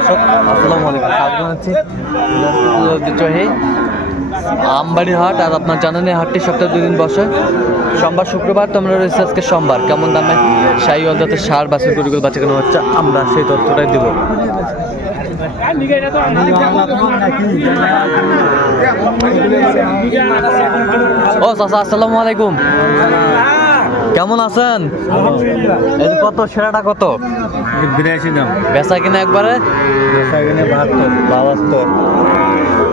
দর্শক আসসালামু আলাইকুম। স্বাগত জানাচ্ছি ঐতিহ্যবাহী আমবাড়ি হাট। আর আপনার জানেন এই হাটটি সপ্তাহে দুদিন বসে। সোমবার শুক্রবার তো আমরা রয়েছে আজকে সোমবার। কেমন দামে সাই অলদাতে সার বাছুর গরুগুলো বাচ্চা কেন হচ্ছে আমরা সেই তথ্যটাই দেবো। ও চাচা আসসালামু আলাইকুম। কেমন আছেন? কত সেরাটা কত? বিরাশি দাম। বেচা কিনা একবারে? এখানে বাহাত্তর। বাহাত্তর।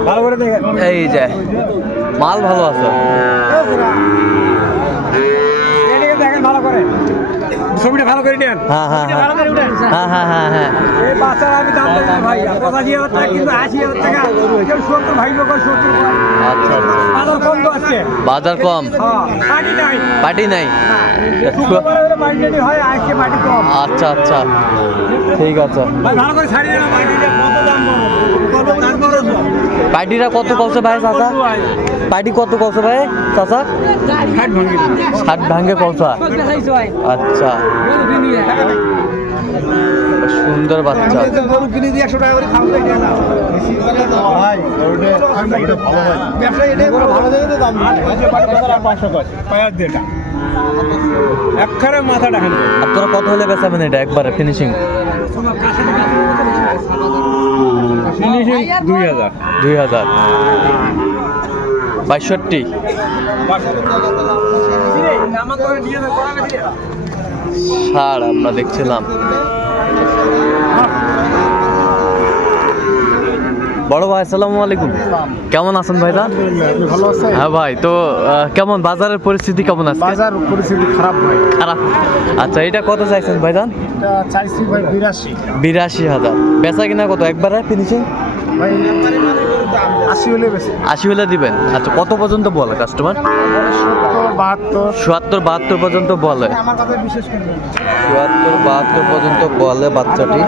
ভালো করে দেখেন। এই যে মাল ভালো আছে এদিকে দেখেন ভালো করে ছবিটা ভালো করে নেন। হ্যাঁ হ্যাঁ হ্যাঁ। হ্যাঁ হ্যাঁ হ্যাঁ হ্যাঁ। এই বাচ্চার আমি দাম দেবো ভাই। পঁচাশি হাজার টাকা কিন্তু আশি হাজার টাকা। কেউ সত্তর ভাই লোক সত্তর আচ্ছা আচ্ছা। বাজার কম তো আসছে বাজার কম? হ্যাঁ পার্টি নাই। পার্টি পার্টি হয় পার্টি আচ্ছা আচ্ছা। ঠিক আছে। ভাই ভালো করে ছাড়িয়ে দেন পার্টিটা কত দাম কত দাম বড় পার্টিটা কত কৌছে ভাই চাচা? পার্টি কত কৌছে ভাই চাচা? ষাট ভাঙি কৌছা আচ্ছা। সুন্দর বাচ্চা। গরু কিনে দিয়ে একশো টাকা করে খাওয়া ভাই ব্যবসায়ী এটাই করে ভালো দেখে তো দাম পাঁচশো করে পায়ার দিয়ে এটা একখানে মাথা ডাকেন আপনারা কত হলে বেচাবেন এটা একবারে ফিনিশিং ফিনিশিং দুই হাজার। দুই হাজার। বাইষট্টি সার আমরা দেখছিলাম। বড় ভাই আসসালামু আলাইকুম। কেমন আছেন আপনি ভালো আছেন হ্যাঁ ভাই তো কেমন বাজারের পরিস্থিতি কেমন আছে বাজার পরিস্থিতি খারাপ ভাই। খারাপ। আচ্ছা এটা কত চাইছেন ভাইজান? চাইছি ভাই বিরাশি। বিরাশি হাজার। বেচা কিনা কত? একবারে ফিনিশিং ভাই আশি হলে বেশি। আশি হলে দিবেন? আচ্ছা কত পর্যন্ত বলে কাস্টমার বাহাত্তর। চুয়াত্তর বাহাত্তর পর্যন্ত বলে। চুয়াত্তর বাহাত্তর পর্যন্ত বলে বাচ্চাটি।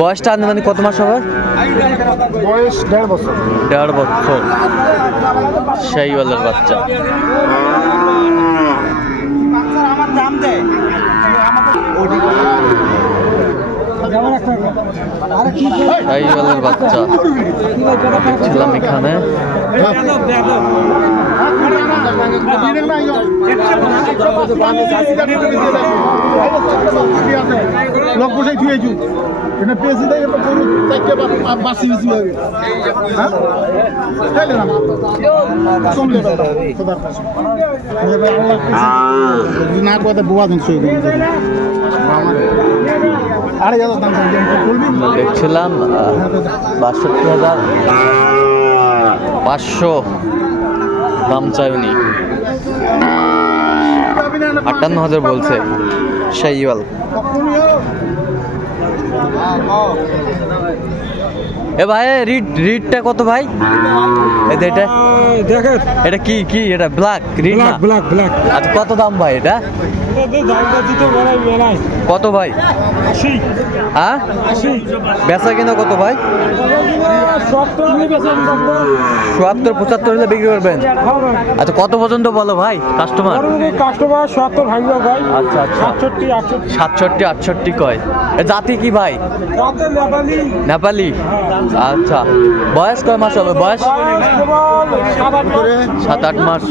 বয়সটা আনুমানিক কত মাস হবে? বয়স দেড় বছর। দেড় বছর। সেই বলের বাচ্চা। আমার দাম দেয়। সেই বলের বাচ্চা দেখছিলাম এখানে লোক বসাই থুয়ে যু এটা পেয়েছি দেয় এবার চারটে বাসি বেশি হ্যাঁ না কয় বোয়া দেন দেখছিলাম বাষট্টি হাজার। পাঁচশো। দাম চাই উনি আটান্ন হাজার বলছে। শাইওয়াল এ ভাই রিড রিডটা কত ভাই? এটা। দেখেন। এটা কি কি? এটা ব্ল্যাক রিড না? ব্ল্যাক ব্ল্যাক আচ্ছা কত দাম ভাই এটা? কত ভাই? হ্যাঁ? বেচা কিনা কত ভাই? সত্তর পঁচাত্তর হলে বিক্রি করবেন? আচ্ছা কত পর্যন্ত বলো ভাই কাস্টমার কাস্টমার সত্তর ভাই। আচ্ছা আচ্ছা। সাতষট্টি আটষট্টি। সাতষট্টি আটষট্টি কয়? জাতি কি ভাই? নেপালি। আচ্ছা। বয়স কয় মাস হবে? বয়স? সাত আট মাস।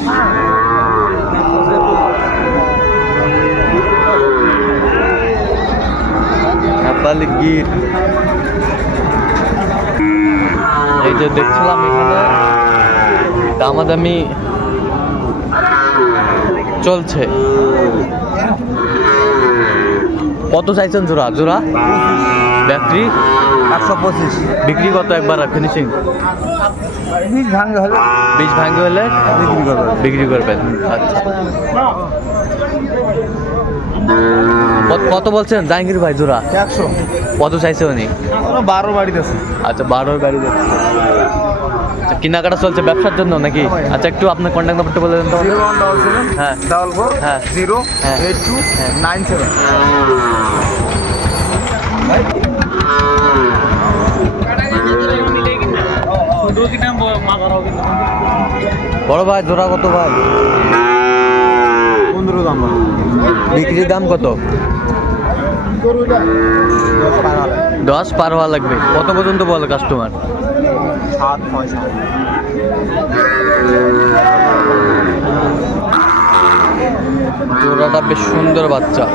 নেপালি গির এই যে দেখছিলাম দামাদামি চলছে। কত চাইছেন জোড়া? জোড়া? ব্যাটারি একশো পঁচিশ। বিক্রি কত একবার ফিনিশিং বীজ ভাঙবে হলে। বীজ ভাঙ্গে হলে বিক্রি করবে বিক্রি করবেন। আচ্ছা। কত- কত বলছেন? জাহাঙ্গীর ভাই জোড়া? একশো। কত চাইছে উনি? বারো বাড়িতে আছে আচ্ছা বারোর যাচ্ছে আচ্ছা কেনাকাটা চলছে ব্যবসার জন্য নাকি? আচ্ছা একটু আপনার কন্ট্যাক্ট নাম্বারটা বলে দেন তো। হ্যাঁ। ডাবল ফোর হ্যাঁ। জিরো হ্যাঁ। এইট টু হ্যাঁ। Nine seven. বড় ভাই জোড়া কত ভাই? পনেরো দাম বিক্রির দাম কত? দশ পার হওয়া লাগবে। কত পর্যন্ত বলে কাস্টমার সাত পয়সা জোড়াটা বেশ সুন্দর বাচ্চা।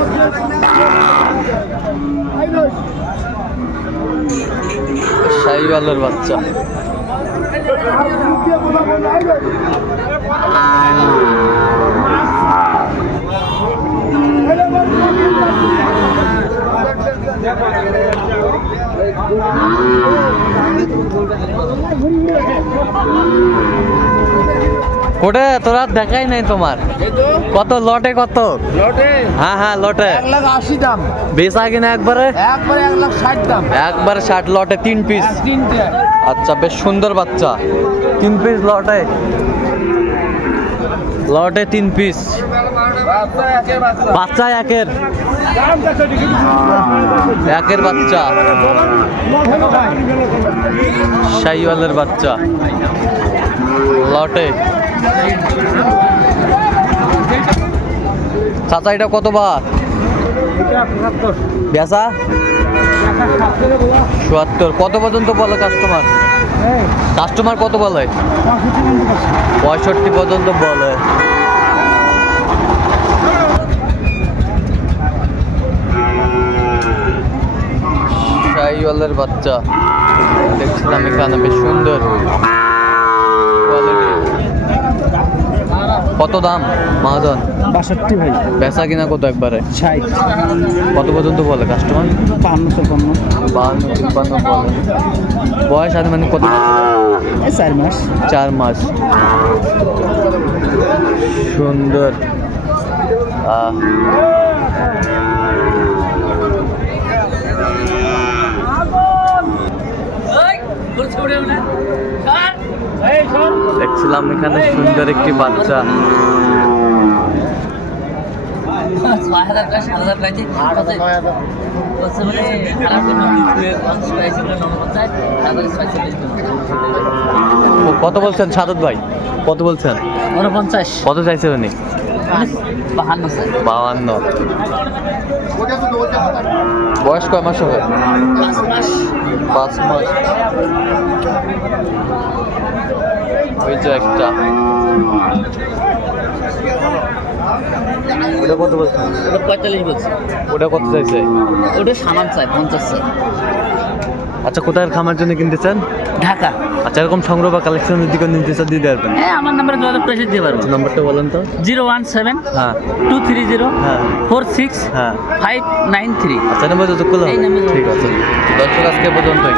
শাহিওয়ালের বাচ্চা। কোটে তোরা দেখাই নাই তোমার। কত লটে কত? লটে। হ্যাঁ হ্যাঁ লটে। এক লাখ আশি দাম। বেচা কিনা একবারে? একবারে এক লাখ ষাট দাম। একবারে ষাট লটে তিন পিস তিনটে। আচ্ছা বেশ সুন্দর বাচ্চা। তিন পিস লটে। লটে তিন পিস বাচ্চা একে বাচ্চা বাচ্চা একের। একের বাচ্চা। শাহিওয়ালের বাচ্চা। লটে। চাচা এটা কত বার বেচা? চুয়াত্তর। কত পর্যন্ত বলে কাস্টমার কাস্টমার কত বলে? পঁয়ষট্টি পর্যন্ত বলে। শাহিওয়ালের বাচ্চা। দেখছিলাম এখানে বেশ সুন্দর। কত দাম মহাজন? বাষট্টি ভাই। বেচা কিনা কত একবারে? ষাট। কত পর্যন্ত বলে কাস্টমার পান্ন চপান্ন বাহান্ন তিপ্পান্ন বলে। বয়স আর মানে কত এই চার মাস। চার মাস। সুন্দর। আহ, দেখছিলাম এখানে সুন্দর একটি বাচ্চা। কত বলছেন সাদত ভাই? কত বলছেন? কত চাইছে উনি? বাহান্ন। বাহান্ন বয়স কয় মাস হবে? পাঁচ মাস। ওই যে একটা। ওটা কত বলছেন? ওটা পঁয়তাল্লিশ বলছে। ওটা কত চাইছে? ওটা সামান চাই পঞ্চাশ চাই আচ্ছা কোথায় খামার জন্য কিনতে চান? ঢাকা। আচ্ছা এরকম সংগ্রহ বা কালেকশনের দিকে নিতে চান দিয়ে পারবেন। হ্যাঁ আমার নাম্বারে যোগাযোগ করে দিতে পারব। নাম্বারটা বলেন তো। জিরো ওয়ান সেভেন হ্যাঁ। টু থ্রি জিরো হ্যাঁ। ফোর সিক্স হ্যাঁ। Five nine three. আচ্ছা নাম্বার যত করলাম ঠিক আছে। দর্শক আজকে পর্যন্তই।